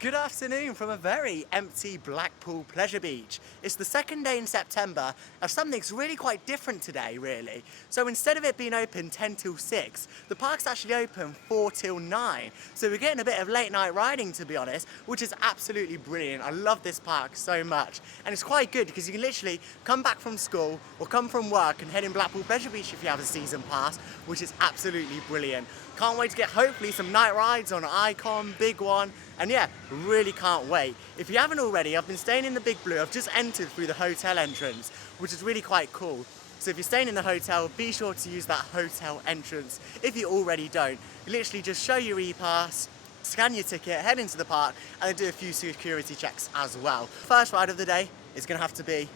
Good afternoon from a very empty Blackpool Pleasure Beach. It's the second day in September and something's really quite different today, really. So instead of it being open 10 till 6, the park's actually open 4 till 9. So we're getting a bit of late night riding, to be honest, which is absolutely brilliant. I love this park so much. And it's quite good because you can literally come back from school or come from work and head in Blackpool Pleasure Beach if you have a season pass, which is absolutely brilliant. Can't wait to get hopefully some night rides on Icon, Big One, and yeah, really can't wait. If you haven't already, I've been staying in the Big Blue. I've just entered through the hotel entrance, which is really quite cool. So if you're staying in the hotel, be sure to use that hotel entrance. If you already don't, you literally just show your e-pass, scan your ticket, head into the park, and then do a few security checks as well. First ride of the day is gonna have to be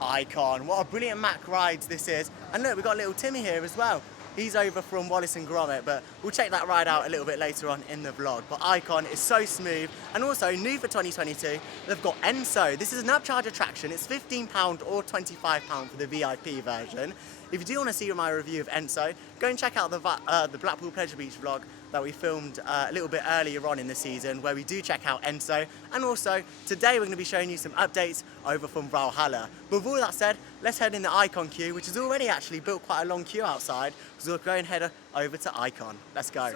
Icon. What a brilliant Mac rides this is. And look, we've got little Timmy here as well. He's over from Wallace and Gromit, but we'll check that ride out a little bit later on in the vlog. But Icon is so smooth, and also new for 2022, they've got ENSO. This is an upcharge attraction. It's £15 or £25 for the VIP version. If you do want to see my review of ENSO, go and check out the Blackpool Pleasure Beach vlog that we filmed a little bit earlier on in the season, where we do check out ENSO. And also, today we're going to be showing you some updates over from Valhalla. But with all that said, let's head in the Icon queue, which has already actually built quite a long queue outside. So we'll go and head over to Icon. Let's go.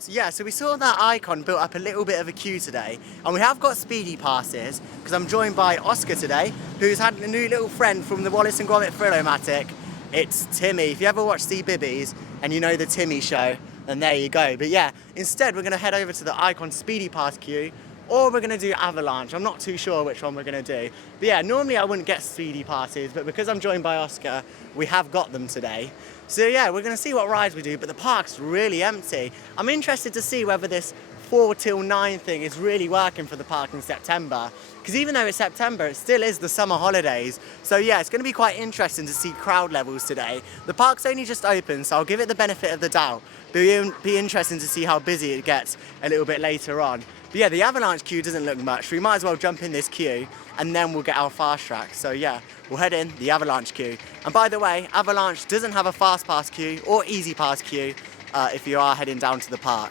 So we saw that Icon built up a little bit of a queue today, and we have got speedy passes because I'm joined by Oscar today, who's had a new little friend from the Wallace and Gromit Thrillomatic. It's Timmy. If you ever watch Sea Bibbies and you know the Timmy show, then there you go. But yeah, instead we're going to head over to the Icon Speedy Pass queue, or we're going to do Avalanche. I'm not too sure which one we're going to do. But yeah, normally I wouldn't get Speedy Passes, but because I'm joined by Oscar, we have got them today. So yeah, we're going to see what rides we do, but the park's really empty. I'm interested to see whether this 4 till 9 thing is really working for the park in September. Because even though it's September, it still is the summer holidays. So yeah, it's going to be quite interesting to see crowd levels today. The park's only just opened, so I'll give it the benefit of the doubt. But it'll be interesting to see how busy it gets a little bit later on. But yeah, the Avalanche queue doesn't look much. We might as well jump in this queue and then we'll get our fast track. So yeah, we'll head in the Avalanche queue. And by the way, Avalanche doesn't have a fast pass queue or easy pass queue if you are heading down to the park.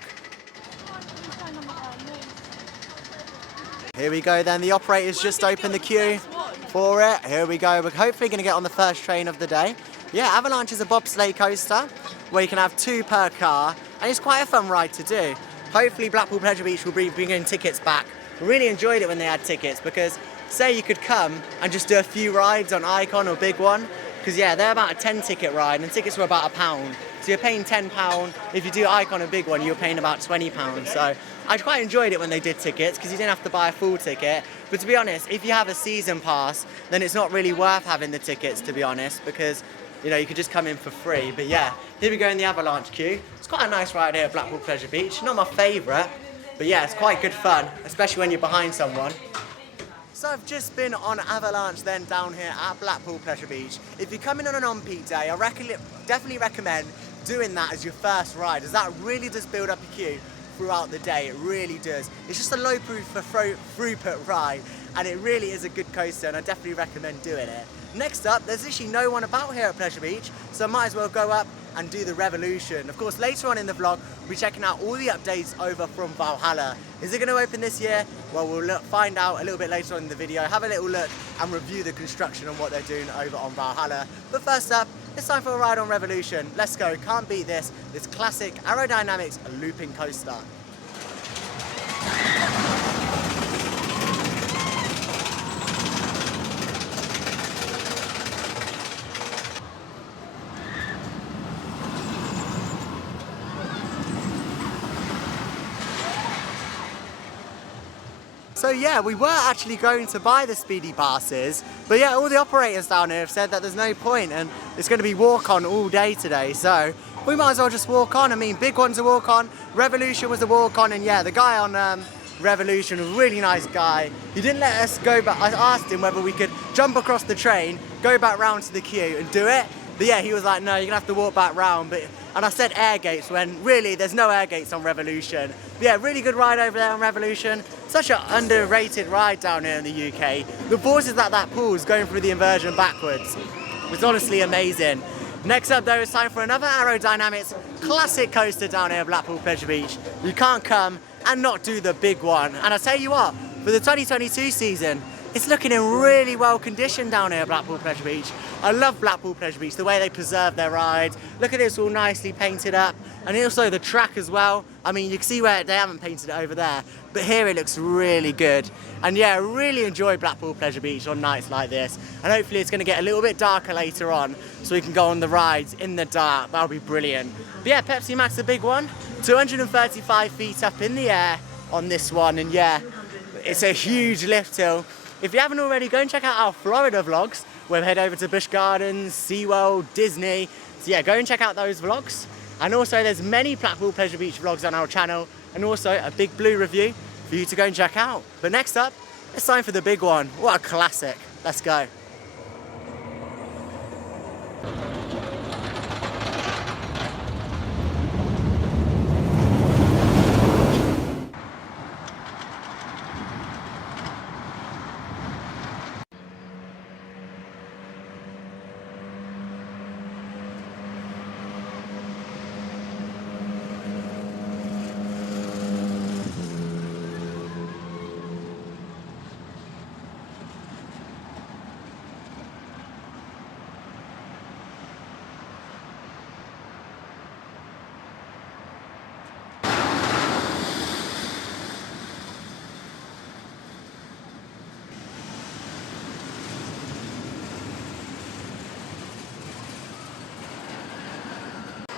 Here we go then, the operator's just opened the queue for it. Here we go, we're hopefully going to get on the first train of the day. Yeah, Avalanche is a bobsleigh coaster where you can have 2 per car, and it's quite a fun ride to do. Hopefully Blackpool Pleasure Beach will be bringing tickets back. I really enjoyed it when they had tickets because say you could come and just do a few rides on Icon or Big One, because yeah, they're about a 10 ticket ride and tickets were about £1. So you're paying £10. If you do Icon or Big One, you're paying about £20. So I quite enjoyed it when they did tickets because you didn't have to buy a full ticket. But to be honest, if you have a season pass, then it's not really worth having the tickets, to be honest, because you know, you could just come in for free. But yeah, here we go in the Avalanche queue. It's quite a nice ride here at Blackpool Pleasure Beach. Not my favourite, but yeah, it's quite good fun, especially when you're behind someone. So I've just been on Avalanche then down here at Blackpool Pleasure Beach. If you're coming on an on-peak day, I definitely recommend doing that as your first ride, as that really does build up a queue throughout the day. It really does. It's just a low throughput ride, and it really is a good coaster, and I definitely recommend doing it. Next up, there's actually no one about here at Pleasure Beach, so I might as well go up and do the Revolution. Of course, later on in the vlog, we'll be checking out all the updates over from Valhalla. Is it going to open this year? Well, we'll find out a little bit later on in the video, have a little look and review the construction and what they're doing over on Valhalla. But first up, it's time for a ride on Revolution. Let's go, can't beat this classic aerodynamics looping coaster. So yeah, we were actually going to buy the speedy passes, but yeah, all the operators down here have said that there's no point and it's going to be walk on all day today, so we might as well just walk on. I mean, Big One's a walk on, Revolution was a walk on, and yeah, the guy on Revolution was a really nice guy. He didn't let us go back. I asked him whether we could jump across the train, go back round to the queue and do it, but yeah, he was like, no, you're gonna have to walk back round. And I said air gates when really there's no air gates on Revolution. But yeah, really good ride over there on Revolution. Such an underrated ride down here in the UK. The forces that pulls going through the inversion backwards was honestly amazing. Next up though, it's time for another aerodynamics classic coaster down here at Blackpool Pleasure Beach. You can't come and not do the big one. And I tell you what, for the 2022 season, it's looking in really well condition down here at Blackpool Pleasure Beach. I love Blackpool Pleasure Beach, the way they preserve their rides. Look at this, all nicely painted up. And also the track as well. I mean, you can see where they haven't painted it over there, but here it looks really good. And yeah, I really enjoy Blackpool Pleasure Beach on nights like this. And hopefully it's gonna get a little bit darker later on, so we can go on the rides in the dark. That'll be brilliant. But yeah, Pepsi Max, the big one, 235 feet up in the air on this one. And yeah, it's a huge lift hill. If you haven't already, go and check out our Florida vlogs. We'll head over to Busch Gardens, SeaWorld, Disney. So yeah, go and check out those vlogs. And also there's many Blackpool Pleasure Beach vlogs on our channel, and also a Big Blue review for you to go and check out. But next up, it's time for the big one. What a classic. Let's go.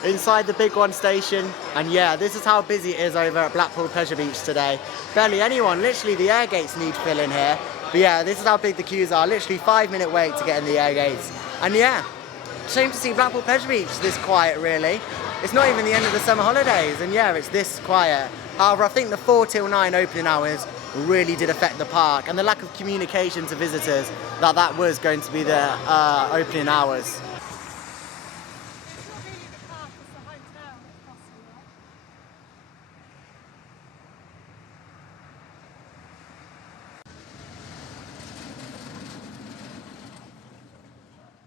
Inside the big one station, and yeah, this is how busy it is over at Blackpool Pleasure Beach today. Barely anyone, literally the air gates need filling here. But yeah, this is how big the queues are, literally 5-minute wait to get in the air gates. And yeah, shame to see Blackpool Pleasure Beach this quiet really. It's not even the end of the summer holidays, and yeah, it's this quiet. However, I think the 4 till 9 opening hours really did affect the park, and the lack of communication to visitors that was going to be the opening hours.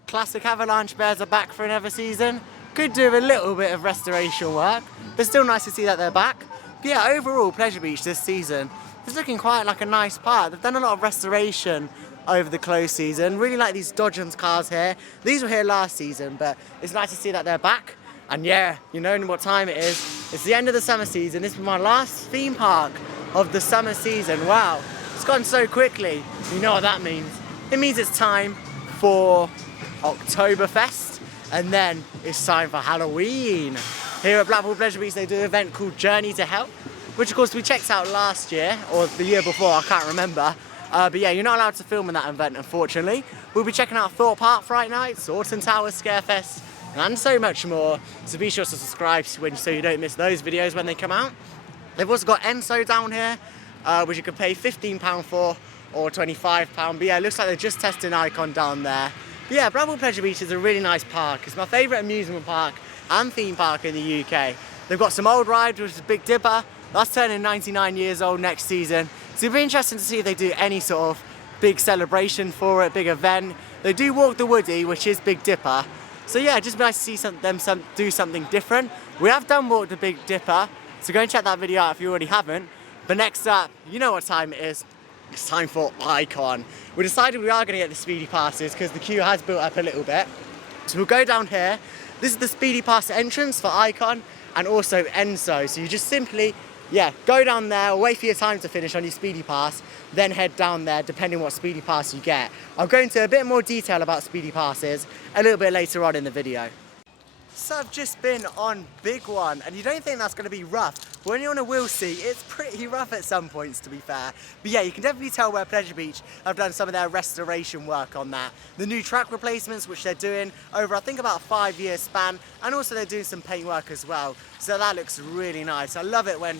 Classic Avalanche bears are back for another season. Could do a little bit of restoration work, but still nice to see that they're back. But yeah, overall, Pleasure Beach this season is looking quite like a nice park. They've done a lot of restoration over the closed season. Really like these Dodgems cars here. These were here last season, but it's nice to see that they're back. And yeah, you know what time it is. It's the end of the summer season. This is my last theme park of the summer season. Wow, it's gone so quickly. You know what that means. It means it's time for Oktoberfest, and then it's time for Halloween. Here at Blackpool Pleasure Beach they do an event called Journey to Help, which of course we checked out last year, or the year before, I can't remember. But yeah, you're not allowed to film in that event, unfortunately. We'll be checking out Thorpe Park Fright Night, Swords and Towers Scarefest, and so much more. So be sure to subscribe so you don't miss those videos when they come out. They've also got ENSO down here, which you can pay £15 for, or £25. But yeah, it looks like they're just testing Icon down there. But yeah, Blackpool Pleasure Beach is a really nice park. It's my favourite amusement park and theme park in the UK. They've got some old rides, which is Big Dipper. That's turning 99 years old next season. So it'll be interesting to see if they do any sort of big celebration for it, big event. They do Walk the Woody, which is Big Dipper. So yeah, just nice to see them do something different. We have done Walk the Big Dipper, so go and check that video out if you already haven't. But next up, you know what time it is. It's time for Icon. We decided we are going to get the speedy passes because the queue has built up a little bit. So we'll go down here. This is the speedy pass entrance for Icon and also ENSO. So you just simply, yeah, go down there, wait for your time to finish on your speedy pass, then head down there depending what speedy pass you get. I'll go into a bit more detail about speedy passes a little bit later on in the video. So I've just been on Big One, and you don't think that's going to be rough. But when you're on a wheel seat, it's pretty rough at some points, to be fair. But yeah, you can definitely tell where Pleasure Beach have done some of their restoration work on that. The new track replacements, which they're doing over, I think, about a 5-year span, and also they're doing some paint work as well. So that looks really nice. I love it when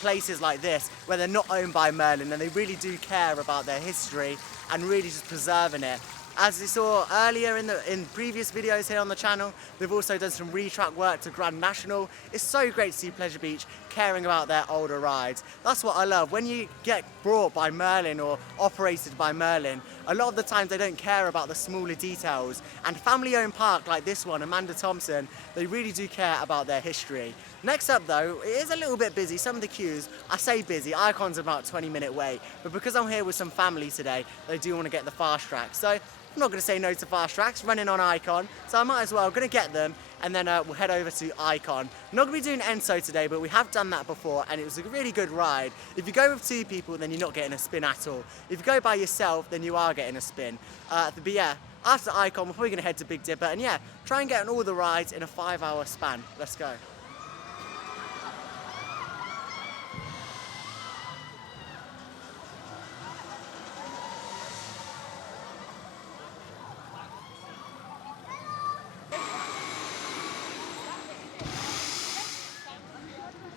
places like this, where they're not owned by Merlin, and they really do care about their history and really just preserving it. As you saw earlier in previous videos here on the channel, they've also done some retrack work to Grand National. It's so great to see Pleasure Beach caring about their older rides. That's what I love. When you get brought by Merlin or operated by Merlin, a lot of the times they don't care about the smaller details. And family-owned park like this one, Amanda Thompson, they really do care about their history. Next up though, it is a little bit busy. Some of the queues, I say busy, Icon's about a 20-minute wait, but because I'm here with some family today, they do want to get the fast track. So I'm not going to say no to fast tracks, running on Icon, so I might as well, going to get them, and then we'll head over to Icon. I'm not going to be doing ENSO today, but we have done that before, and it was a really good ride. If you go with 2 people, then you're not getting a spin at all. If you go by yourself, then you are getting a spin. But yeah, after Icon, we're probably going to head to Big Dipper, and yeah, try and get on all the rides in a 5-hour span. Let's go.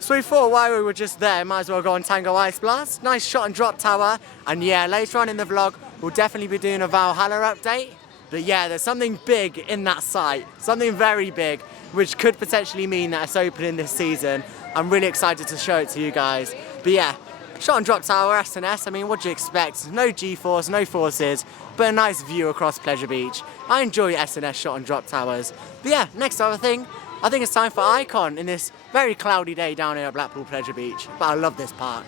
So we thought while we were just there, might as well go on Tango Ice Blast. Nice shot and drop tower. And yeah, later on in the vlog, we'll definitely be doing a Valhalla update. But yeah, there's something big in that site. Something very big, which could potentially mean that it's opening this season. I'm really excited to show it to you guys. But yeah, shot and drop tower, S&S. I mean, what do you expect? No G-force, no forces, but a nice view across Pleasure Beach. I enjoy S&S shot and drop towers. But yeah, next other thing, I think it's time for Icon in this very cloudy day down here at Blackpool Pleasure Beach. But I love this park.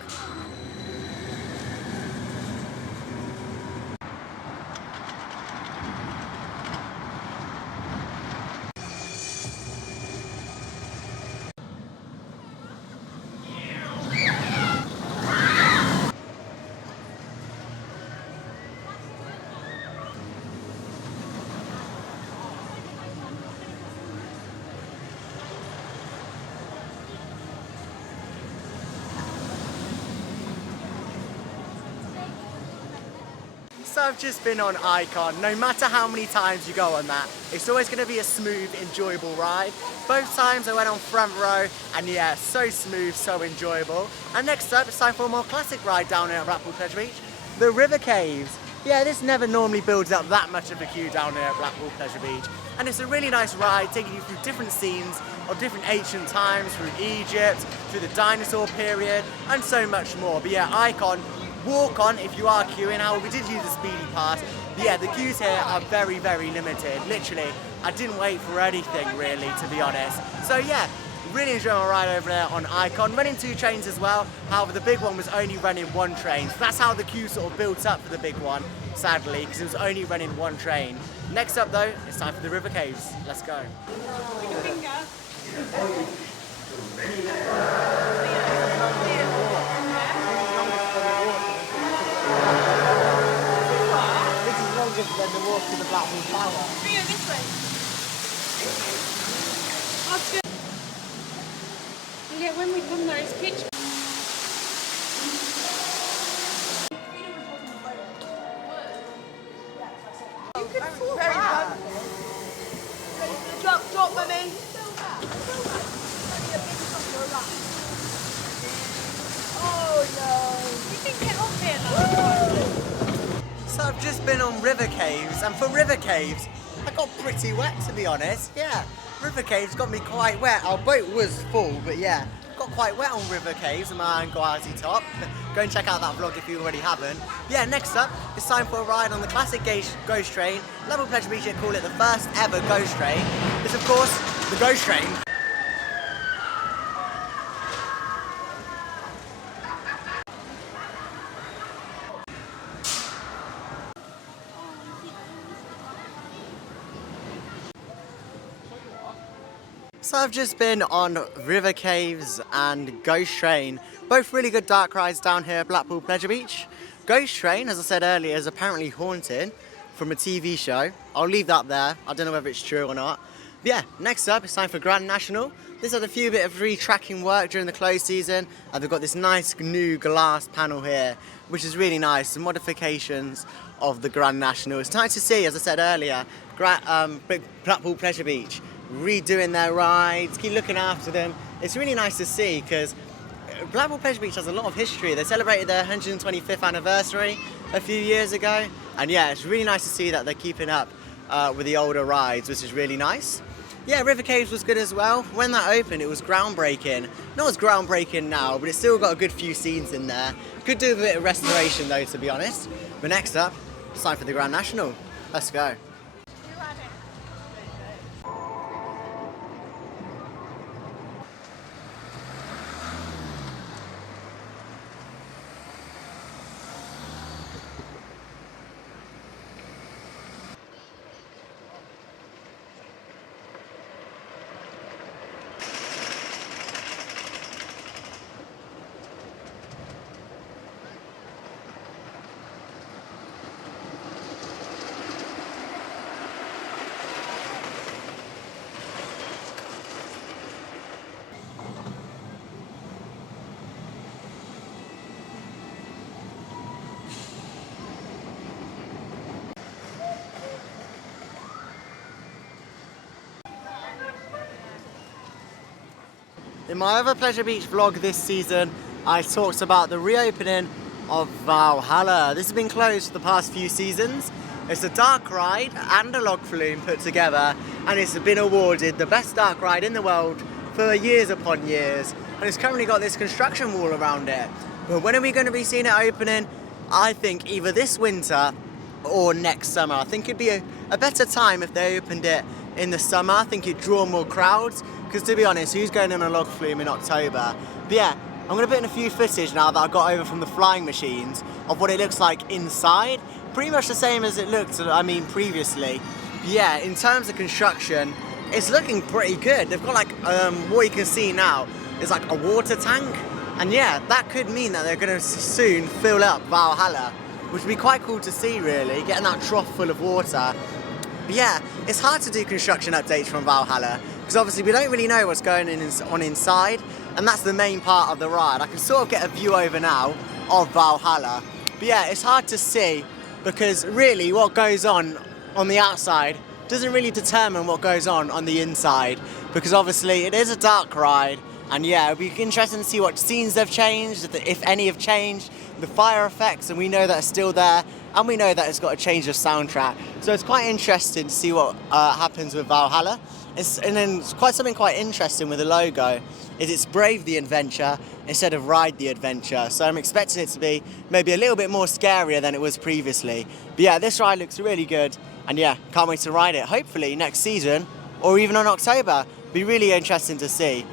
So I've just been on Icon. No matter how many times you go on that, it's always going to be a smooth, enjoyable ride. Both times I went on front row, and yeah, so smooth, so enjoyable. And next up, it's time for a more classic ride down here at Blackpool Pleasure Beach, the River Caves. Yeah, this never normally builds up that much of a queue down here at Blackpool Pleasure Beach. And it's a really nice ride, taking you through different scenes of different ancient times, through Egypt, through the dinosaur period, and so much more. But yeah, Icon, walk on if you are queuing. However, we did use the speedy pass. But yeah, the queues here are very, very limited. Literally, I didn't wait for anything really, to be honest. So yeah, really enjoyed my ride over there on Icon. Running 2 trains as well. However, the big one was only running 1 train. So that's how the queue sort of built up for the big one, sadly, because it was only running 1 train. Next up though, it's time for the River Caves. Let's go. Than the walk to the Blackpool Tower. Rio, this way. That's good. Yeah, when we come there, it's pitch. You could fall back. Drop, mummy. Oh no. You can get off here now. So I've just been on River Caves, and for River Caves, I got pretty wet, to be honest. Yeah, River Caves got me quite wet. Our boat was full, but yeah, got quite wet on River Caves in my Anguazi top. Go and check out that vlog if you already haven't. Yeah, next up, it's time for a ride on the classic ghost train. Blackpool Pleasure Beach, they call it the first ever ghost train. It's of course the ghost train. So I've just been on River Caves and Ghost Train, both really good dark rides down here at Blackpool Pleasure Beach. Ghost Train, as I said earlier, is apparently haunted from a TV show. I'll leave that there, I don't know whether it's true or not. But yeah, next up it's time for Grand National. This had a few bit of retracking work during the close season, and they've got this nice new glass panel here, which is really nice, some modifications of the Grand National. It's nice to see, as I said earlier, Blackpool Pleasure Beach redoing their rides, keep looking after them. It's really nice to see because Blackpool Pleasure Beach has a lot of history. They celebrated their 125th anniversary a few years ago, and yeah, it's really nice to see that they're keeping up with the older rides, which is really nice. Yeah, River Caves was good as well. When that opened, it was groundbreaking. Not as groundbreaking now, but it's still got a good few scenes in there. Could do a bit of restoration though, to be honest. But next up, It's time for the Grand National. Let's go. In my other Pleasure Beach vlog this season, I talked about the reopening of Valhalla. This has been closed for the past few seasons. It's a dark ride and a log flume put together, and it's been awarded the best dark ride in the world for years upon years. And it's currently got this construction wall around it. But when are we going to be seeing it opening? I think either this winter or next summer. I think it'd be a better time if they opened it in the summer. I think it'd draw more crowds, because to be honest, who's going on a log flume in October? But yeah, I'm going to put in a few footage now that I got over from the flying machines of what it looks like inside. Pretty much the same as it looked, previously. But yeah, in terms of construction, it's looking pretty good. They've got like, what you can see now is like a water tank. And yeah, that could mean that they're going to soon fill up Valhalla, which would be quite cool to see really, getting that trough full of water. But yeah, it's hard to do construction updates from Valhalla, because obviously we don't really know what's going on inside, and that's the main part of the ride. I can sort of get a view over now of Valhalla, but yeah, it's hard to see, because really what goes on the outside doesn't really determine what goes on the inside, because obviously it is a dark ride, and yeah, it'll be interesting to see what scenes they've changed, if any have changed, the fire effects, and we know that it's still there, and we know that it's got a change of soundtrack. So it's quite interesting to see what happens with Valhalla. And then it's something quite interesting with the logo, is it's Brave the Adventure instead of Ride the Adventure. So I'm expecting it to be maybe a little bit more scarier than it was previously. But yeah, this ride looks really good, and yeah, can't wait to ride it, hopefully next season, or even in October. Be really interesting to see.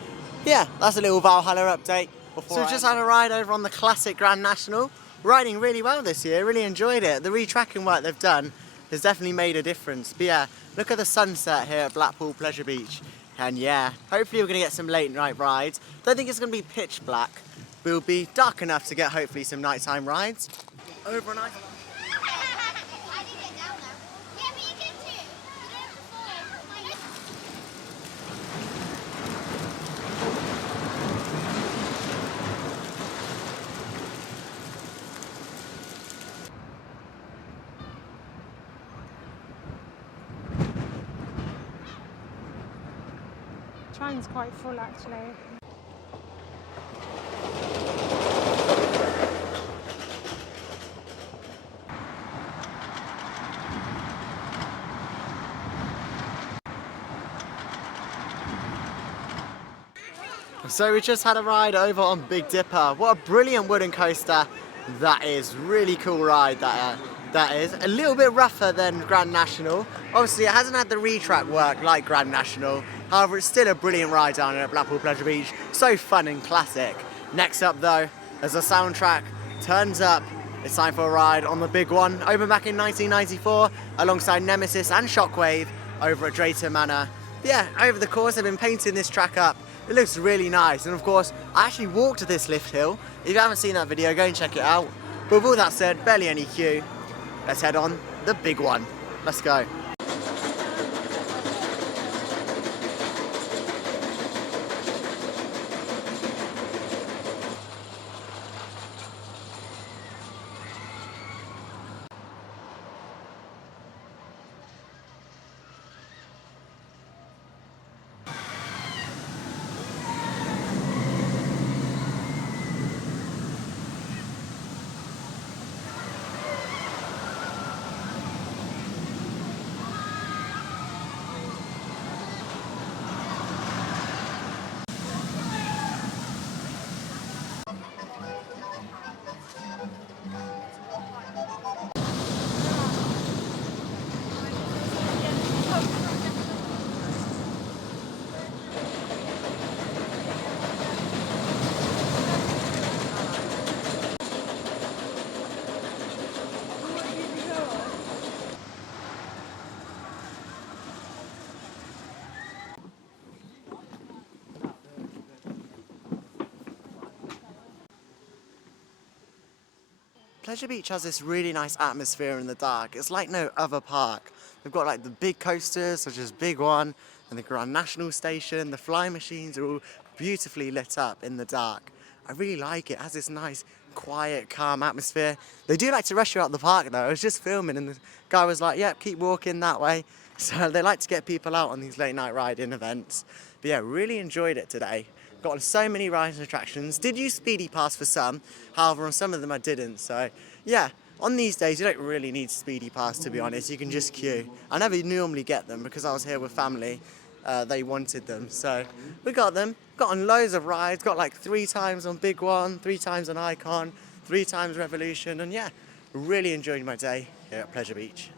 Yeah, that's a little Valhalla update. So we've just had a ride over on the classic Grand National. Riding really well this year, really enjoyed it. The retracking work they've done has definitely made a difference. But yeah, look at the sunset here at Blackpool Pleasure Beach. And yeah, hopefully we're going to get some late night rides. Don't think it's going to be pitch black, but it'll be dark enough to get hopefully some nighttime rides. Overnight. Train's quite full actually. So we just had a ride over on Big Dipper. What a brilliant wooden coaster that is. Really cool ride that is. A little bit rougher than Grand National. Obviously it hasn't had the retrack work like Grand National. However, it's still a brilliant ride down here at Blackpool Pleasure Beach. So fun and classic. Next up though, as the soundtrack turns up, it's time for a ride on the big one. Opened back in 1994 alongside Nemesis and Shockwave over at Drayton Manor. But yeah, over the course they've been painting this track up. It looks really nice, and of course I actually walked this lift hill. If you haven't seen that video, go and check it out. But with all that said, barely any queue. Let's head on the big one. Let's go. Pleasure Beach has this really nice atmosphere in the dark. It's like no other park. They've got like the big coasters, such as Big One and the Grand National Station. The flying machines are all beautifully lit up in the dark. I really like it. It has this nice, quiet, calm atmosphere. They do like to rush you out the park though. I was just filming and the guy was like, yep, keep walking that way. So they like to get people out on these late night riding events. But yeah, really enjoyed it today. Got on so many rides and attractions. Did use Speedy Pass for some, however on some of them I didn't. So yeah, on these days you don't really need Speedy Pass to be honest, you can just queue. I never normally get them because I was here with family. They wanted them, so we got them. Got on loads of rides, got like 3 times on Big One, 3 times on Icon, 3 times Revolution, and yeah, really enjoyed my day here at Pleasure Beach.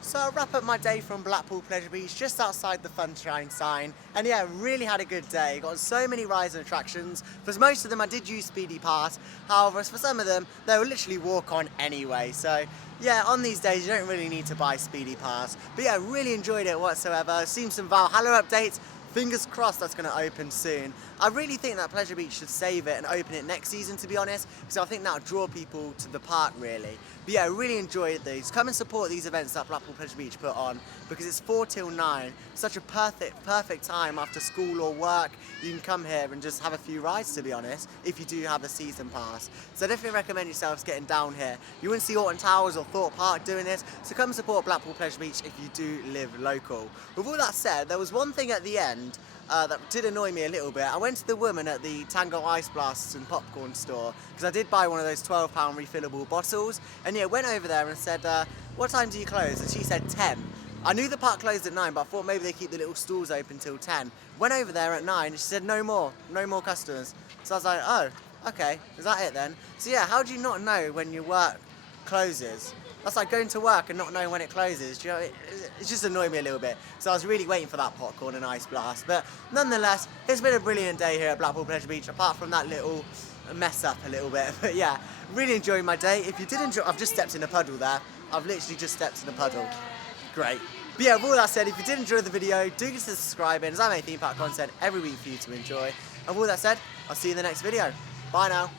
So I'll wrap up my day from Blackpool Pleasure Beach just outside the Sunshine sign, and yeah, really had a good day. Got on so many rides and attractions. For most of them I did use Speedy Pass, however for some of them they will literally walk on anyway. So yeah, on these days you don't really need to buy Speedy Pass. But yeah, really enjoyed it whatsoever. Seen some Valhalla updates. Fingers crossed that's going to open soon. I really think that Pleasure Beach should save it and open it next season, to be honest, because I think that'll draw people to the park really. But yeah, I really enjoyed these. Come and support these events that Blackpool Pleasure Beach put on, because it's 4 till 9. Such a perfect time after school or work. You can come here and just have a few rides, to be honest, if you do have a season pass. So I definitely recommend yourselves getting down here. You wouldn't see Alton Towers or Thorpe Park doing this, so come and support Blackpool Pleasure Beach if you do live local. With all that said, there was one thing at the end that did annoy me a little bit. I went to the woman at the Tango Ice Blasts and Popcorn store because I did buy one of those £12 refillable bottles, and yeah, went over there and said, what time do you close? And she said 10. I knew the park closed at 9, but I thought maybe they keep the little stalls open till 10. Went over there at 9 and she said no more customers. So I was like, oh, okay, is that it then? So yeah, how do you not know when your work closes? That's like going to work and not knowing when it closes. Do you know, it just annoyed me a little bit. So I was really waiting for that popcorn and ice blast. But nonetheless, it's been a brilliant day here at Blackpool Pleasure Beach, apart from that little mess up a little bit. But yeah, really enjoying my day. If you did enjoy, I've just stepped in a puddle there. I've literally just stepped in a puddle. Great. But yeah, with all that said, if you did enjoy the video, do consider subscribing, as I make theme park content every week for you to enjoy. And with all that said, I'll see you in the next video. Bye now.